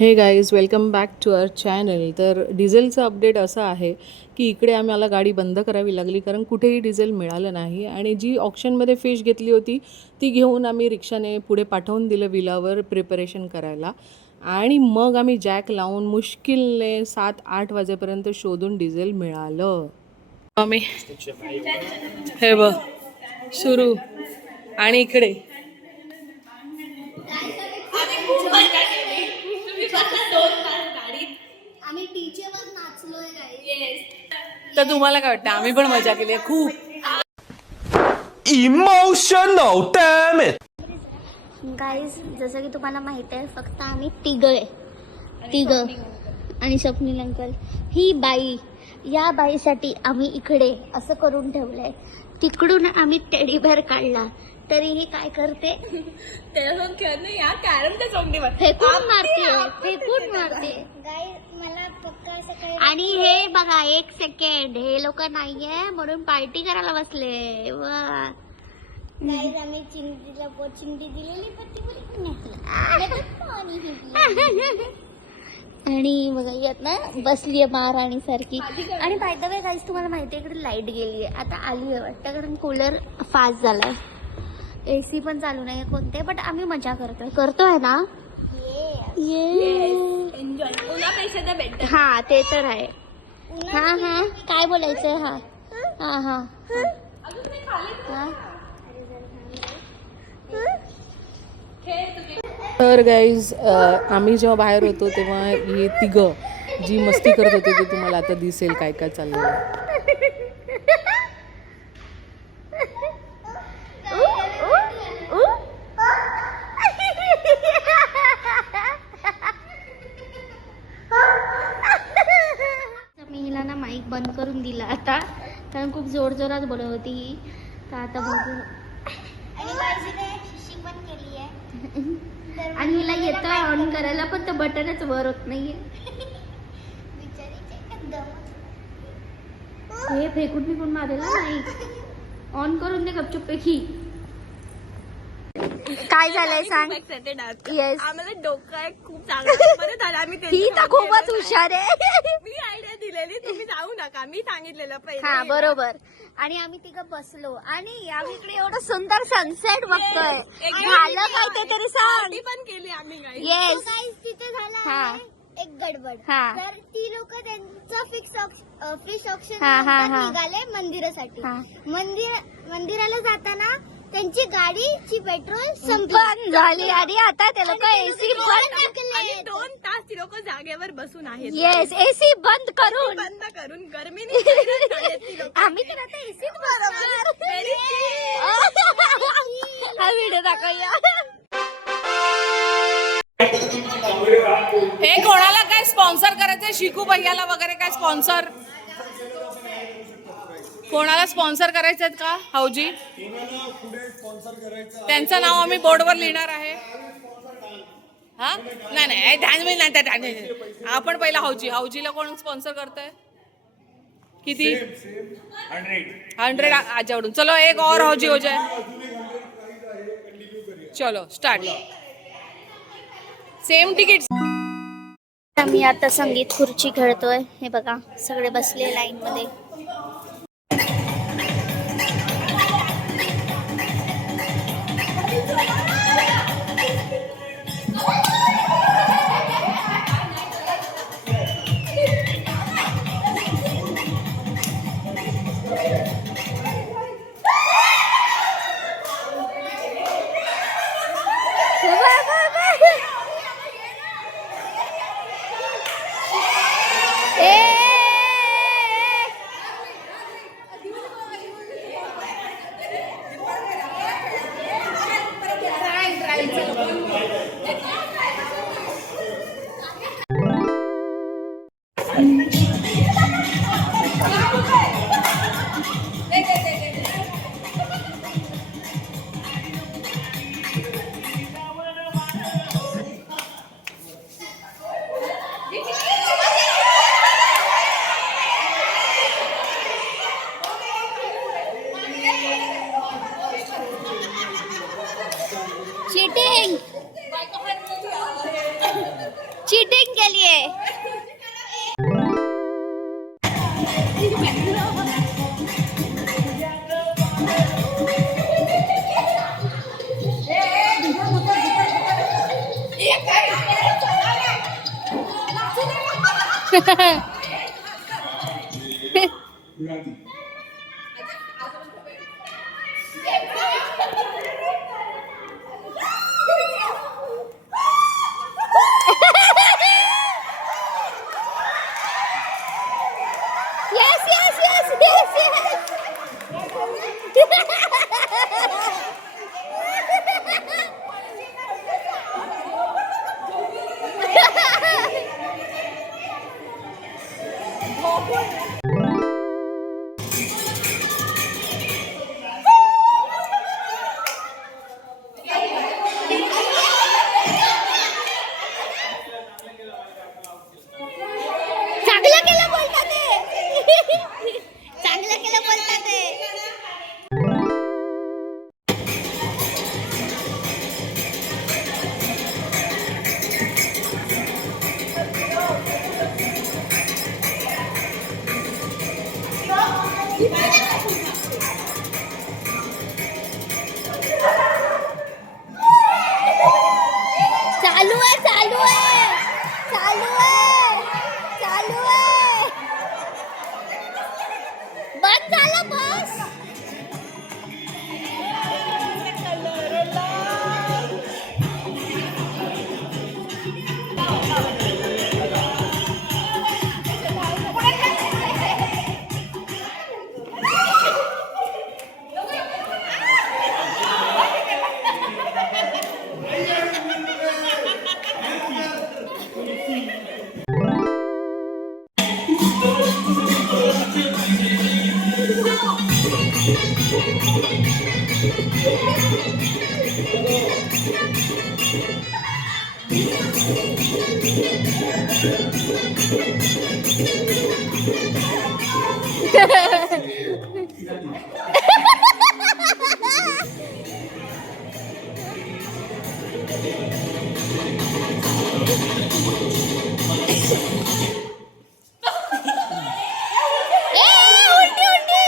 हे guys welcome back to our channel. तर डिझेलचं अपडेट असं आहे की इकडे आम्हाला गाडी बंद करावी लागली कारण कुठेही डिझेल मिळालं नाही आणि जी ऑक्शनमध्ये फिश घेतली होती ती घेऊन आम्ही रिक्षाने पुढे पाठवून दिलं विलावर प्रिपरेशन करायला. आणि मग आम्ही जॅक लावून मुश्किलने 7-8 वाजेपर्यंत शोधून डिझेल मिळालं. आम्ही हे बघ सुरू आणि इकडे तर तुम्हाला काय वाटतं? आम्ही पण मजा केली आहे खूप. Emotional dam it. गाईज जसं की तुम्हाला माहिती आहे फक्त आम्ही तिघ आणि स्वप्नील अंकल ही बाई. या बाईसाठी आम्ही इकडे असं करून ठेवलंय. तिकडून आम्ही टेडी बेअर काढला तरीही काय करते फेकून मारते. मला पक्का असं आणि हे बघा 1 सेकंड हे लोक नाहीये म्हणून पार्टी करायला बसले. वा गाईज आम्ही चिंगीला चिंगी दिलेली पण ती बोलली आणि बघा यात ना बसलीये महाराणी सारखी. आणि बाय द वे गाईज तुम्हाला माहिती आहे इकडे लाईट गेली आहे आता आली आहे वाटतं कारण कूलर फास्ट झालाय. AC पण चालू नाही कोणते बट आम्ही मजा करतोय ना. हा ते तर आहे. हा काय बोलायचंय. हा तर गाईज आम्ही जेव्हा बाहेर होतो तेव्हा हे तिघं जी मस्ती करत होते ते तुम्हाला आता दिसेल काय काय चाललेलं आहे. मी हिला ना माईक बंद करून दिला आता कारण खूप जोरात बोलत होती ही. तर आता बघू. आणि गाईज फिशिंग पण केली आहे आणि हिला येतं ऑन करायला पण तर बटनच वर होत नाहीये. हे फेकून मारेला नाही. ऑन करून दे गपचूप पैकी. काय झालंय सांग. येस आम्हाला डोकं आहे खूप चांगलं. बरं झालं आम्ही ही तर खूपच हुशार आहे. मी आयडिया दिलेली तुम्ही जाऊ नका मी सांगितलेलं पहिले. हा बरोबर. आणि आम्ही तिघं बसलो आणि आम्ही इकडे एवढं सुंदर सनसेट बघतोय. झालं काय ते तरी सांग. पार्टी पण केली आम्ही काही. येस गाईज तिथे झाला हा. आहे एक गडबड. हा. तर ती लोक त्यांचं फिश ऑप्शन हा. निघाले मंदिरासाठी. हा. मंदिराला जाताना त्यांची गाडीची पेट्रोल संपली बंद झाली आणि आता ते लोक AC आणि 2 तास ती लोक जागेवर बसून आहेत. येस AC बंद करून बंद करून गरमीने हैराण झालेत ती लोकं. आम्ही तर आता एसीच बरोबर. Very हा व्हिडिओ दाखवूया. हे कोणाला काय स्पॉन्सर करायचंय? शिकू भैयाला वगैरे काय स्पॉन्सर? कोणाला स्पॉन्सर करायचे आहेत का? हौजी त्यांचं नाव आम्ही बोर्डवर लिहिणार आहे. हा नाही ध्यान नाही. आपण पहिला हौजीला कोण स्पॉन्सर करतोय? किती? 100 आजवडून. चलो एक और हौजी हो जाए. चलो स्टार्ट. Same ticket. आम्ही आता संगीत खुर्ची खेळतोय. हे बघा सगळे बसले लाईन मध्ये. चीटिंग के लिए। Yes, yes, yes, yes, yes. चांगलं केलं बोलतात ते. चांगलं केलं बोलतात ते. चालू आहे चालू आहे चालू आहे चालू आहे. बस झालं बस. उलटी उलटी.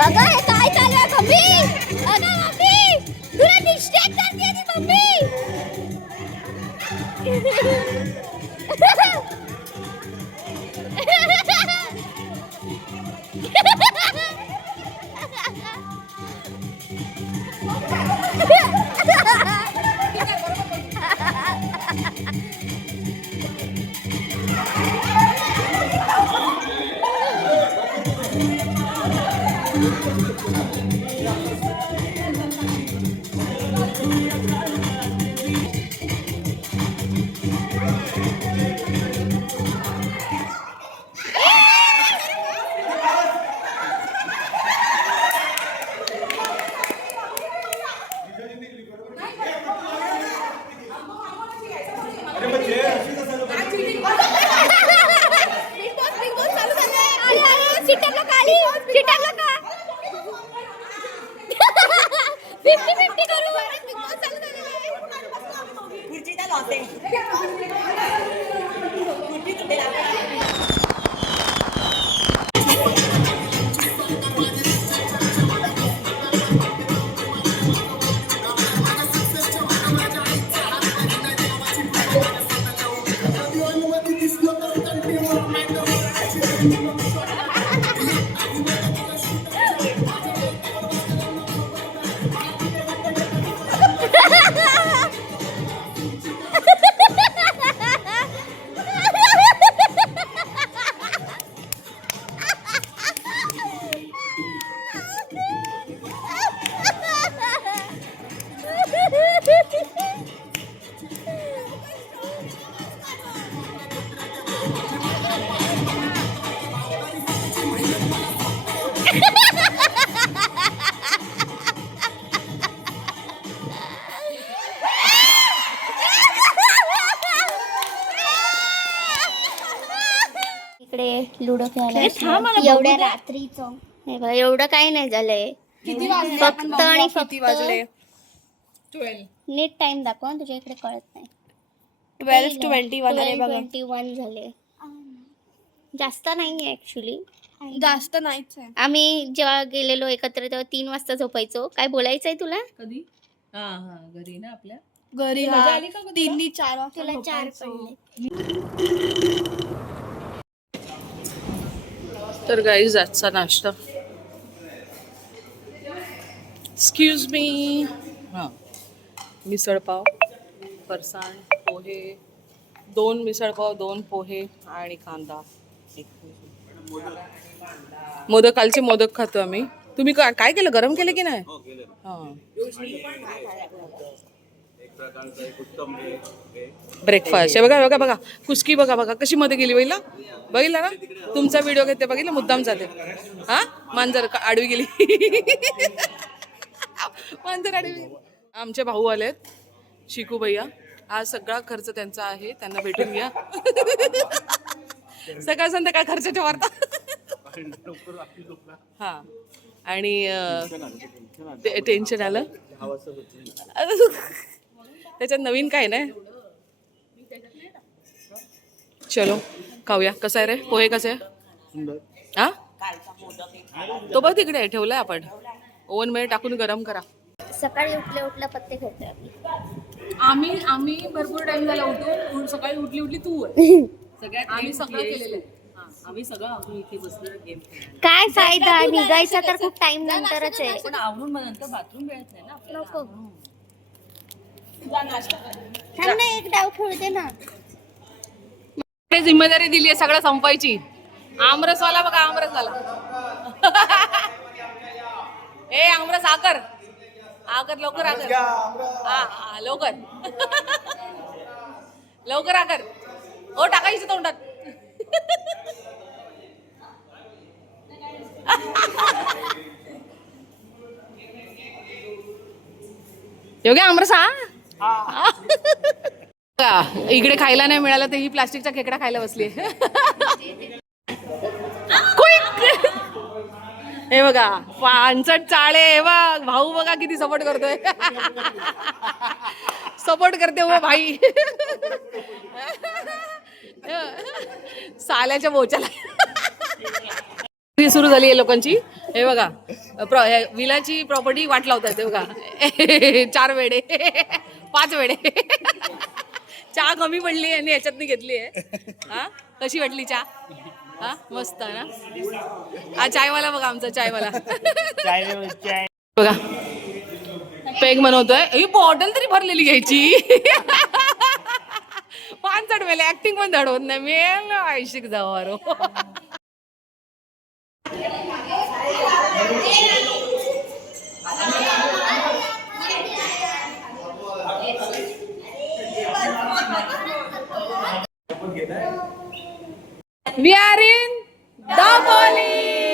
अगं हे काय चालू आहे मम्मी? अगं मम्मी तुला डिस्ट्रॅक्ट करते ती मम्मी. चिट्ट्याला काढी चिट्ट्याला का 50-50 करू. इकडे लुडो खेळायला एवढ्या रात्रीचं हे बघा, एवढं काही नाही झालंय. फक्त आणि फक्त वाजले नीट टाइम दाखव हं, तुझ्या इकडे कळत नाही. 12:21 अरे बघा 12:21 झाले. जास्त नाहीये ऍक्च्युली. जास्त नाहीच आहे. आम्ही जेव्हा गेलेलो एकत्र तेव्हा 3 वाजता झोपायचो. काय बोलायचंय तुला? कधी घरी ना आपल्या घरी 3-4 तुला 4 पडले. तर गाईज आजचा नाश्ता एक्सक्यूज मी मिसळपाव, फरसाण, पोहे, 2 मिसळपाव, 2 पोहे आणि कांदा. मोदक, कालचे मोदक खातो आम्ही. तुम्ही काय केलं, गरम केलं की नाही? हां, ब्रेकफास्ट आहे. बघा बघा बघा, कुस्की बघा बघा कशी मध्ये गेली. बघितला ना तुमचा व्हिडिओ घेते, बघितला मुद्दाम जाते. हा मांजर आडवी गेली. मांजर आडवी गेली. आमचे भाऊ आलेत, शिकू भैया. हा सगळा खर्च त्यांचा आहे, त्यांना भेटून घ्या. सकाळ संध्याकाळ खर्चाच्या वार्ता. हा आणि टेन्शन आलं त्याच्यात नवीन काय नाही. चलो खाऊया. कसं आहे रे पोहे, कसे आहे? हा तो बघ तिकडे ठेवलाय आपण, ओव्हन मध्ये टाकून गरम करा. सकाळी उठल्या पत्ते खेळतोय आम्ही भरपूर टाइम झाला उठून. सकाळी उठली तू आम्ही सगळं केलेलं आहे. आम्ही सगळं इथे बसलो गेम. काय फायदा, निघायचा तर खूप टाइम नंतरच आहे. पण आवरून नंतर बाथरूम मिळत नाही ना नको थांब ना, एक डाव खेळते ना. जिम्मेदारी दिली आहे सगळं संपायची. आमरसवाला बघा, आमरसवाला. ए आमरस आकर लवकर आकर. हा लवकर लवकर आकर. ओ टाकायची तोंडात. योग्य आमरस. इकडे खायला नाही मिळालं तर ही प्लास्टिकचा खेकडा खायला बसली. हे बघा पानसट चाळे. हे बघ भाऊ बघा किती सपोर्ट करतोय. सपोर्ट करते हो भाई. साल्याच्या बोचाला सुरू झाली आहे लोकांची. हे बघा विलाची प्रॉपर्टी वाट लावतात. हे बघा 4 वेडे 5 वेडे. चहा कमी पडली आणि याच्यातनी घेतली आहे. हा कशी वाटली चहा? हा मस्त ना. हा चायवाला बघा, आमचा चायवाला बघा पेग बनवतोय. ही बॉटल तरी भरलेली घ्यायची. 5 वेळेला ऍक्टिंग पण धडवत नाही. मेल आयशिक जावारो. We are in Dapoली.